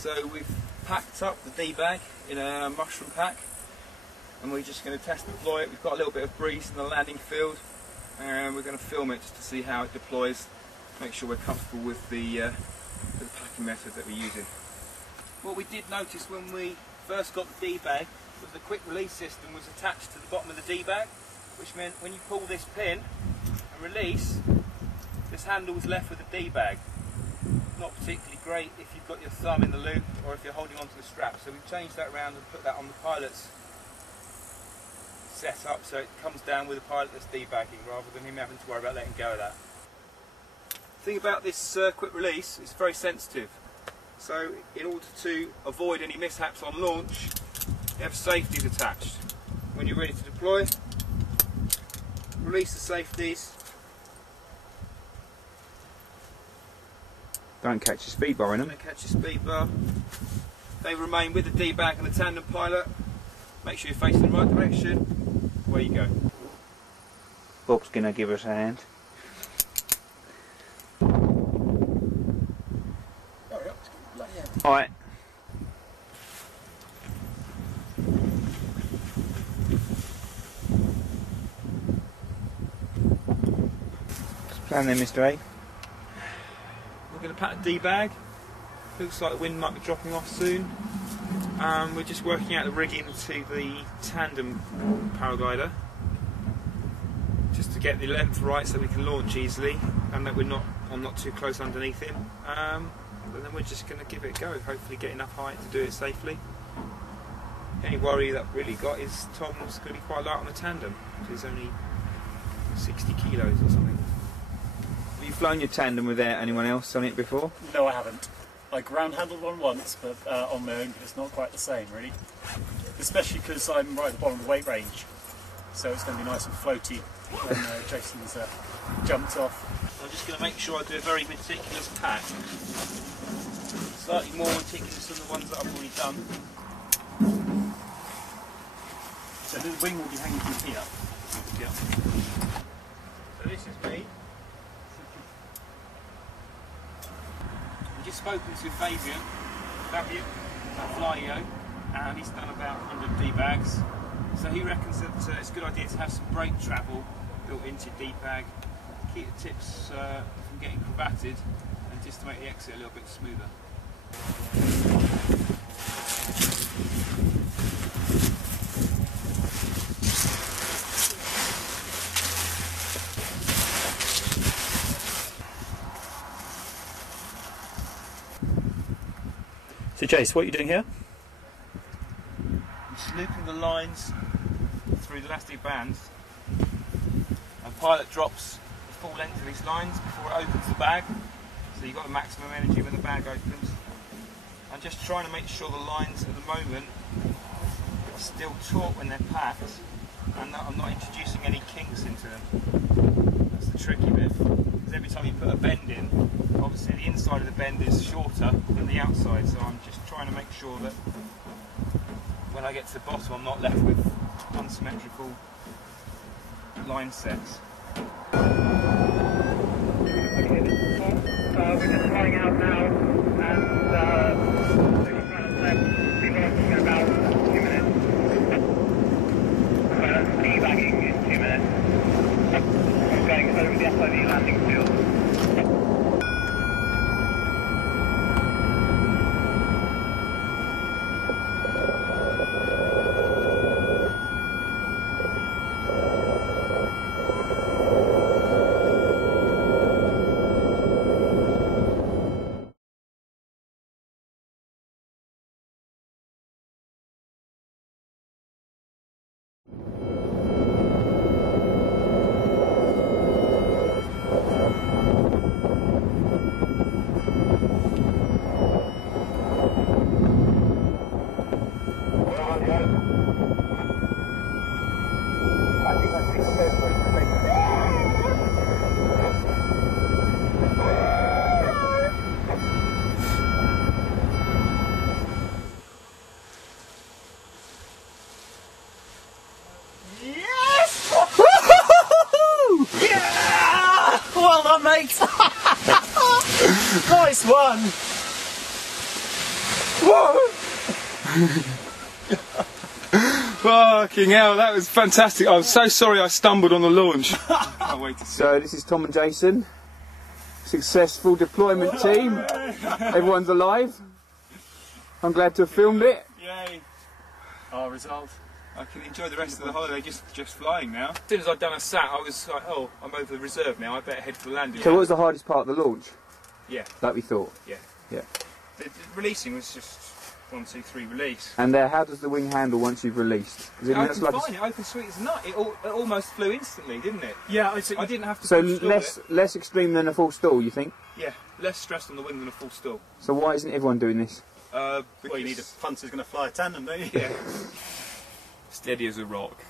So we've packed up the D-bag in a mushroom pack, and we're just going to test deploy it. We've got a little bit of breeze in the landing field, and we're going to film it just to see how it deploys, make sure we're comfortable with the packing method that we're using. What we did notice when we first got the D-bag was the quick release system was attached to the bottom of the D-bag, which meant when you pull this pin and release, this handle was left with the D-bag. Not particularly great if you've got your thumb in the loop or if you're holding onto the strap. So we've changed that around and put that on the pilot's setup so it comes down with the pilot that's debagging rather than him having to worry about letting go of that. The thing about this quick release, it's very sensitive. So in order to avoid any mishaps on launch, you have safeties attached. When you're ready to deploy, release the safeties. Don't catch your speed bar in them. Don't catch your speed bar. They remain with the D-bag and the tandem pilot. Make sure you're facing the right direction. Away you go. Bob's going to give us a hand. Alright. What's the plan then, Mr. A? We're going to pack the D-bag. Looks like the wind might be dropping off soon. We're just working out the rigging to the tandem paraglider, just to get the length right so we can launch easily and that I'm not too close underneath him. And then we're just going to give it a go, hopefully get enough height to do it safely. The only worry that really got is Tom's going to be quite light on the tandem, which is only 60 kilos or something. Have you flown your tandem without anyone else on it before? No, I haven't. I ground handled one once, but on my own, it's not quite the same, really. Especially because I'm right at the bottom of the weight range, so it's going to be nice and floaty when Jason's jumped off. I'm just going to make sure I do a very meticulous pack, slightly more meticulous than the ones that I've already done. So the wing will be hanging from here. Yeah. So this is me. I've just spoken to Fabian at Flyo, and he's done about 100 D-bags. So he reckons that it's a good idea to have some brake travel built into D-bag, keep the tips from getting cravated, and just to make the exit a little bit smoother. So Jace, what are you doing here? I'm just looping the lines through the elastic bands. And pilot drops the full length of these lines before it opens the bag, so you've got the maximum energy when the bag opens. I'm just trying to make sure the lines at the moment are still taut when they're packed and that I'm not introducing any kinks into them. That's the tricky bit, because every time you put a bend in, obviously the inside of the bend is shorter than the outside, so I'm just trying to make sure that when I get to the bottom I'm not left with unsymmetrical line sets. We're just flying out now, and we're just trying to set people up in about 2 minutes. We're de-bagging in 2 minutes. We're going over the SIV landing field. Nice one! Fucking hell, that was fantastic. I'm so sorry I stumbled on the launch. Can't wait to see. So this is Tom and Jason. Successful deployment team. Everyone's alive. I'm glad to have filmed it. Yay! Our result. I can enjoy the rest of the holiday just flying now. As soon as I'd done a sat, I was like, oh, I'm over the reserve now, I better head for the landing. So what was the hardest part of the launch? Yeah. Like we thought? Yeah. Yeah. The releasing was just 1, 2, 3 release. And how does the wing handle once you've released? Is it I that's opened like fine, it opened sweet as a nut. It almost flew instantly, didn't it? Yeah, I didn't have to so full stall less extreme than a full stall, you think? Yeah, less stress on the wing than a full stall. So why isn't everyone doing this? Well, you need a punter who's going to fly a tandem, don't you? Yeah. Steady as a rock.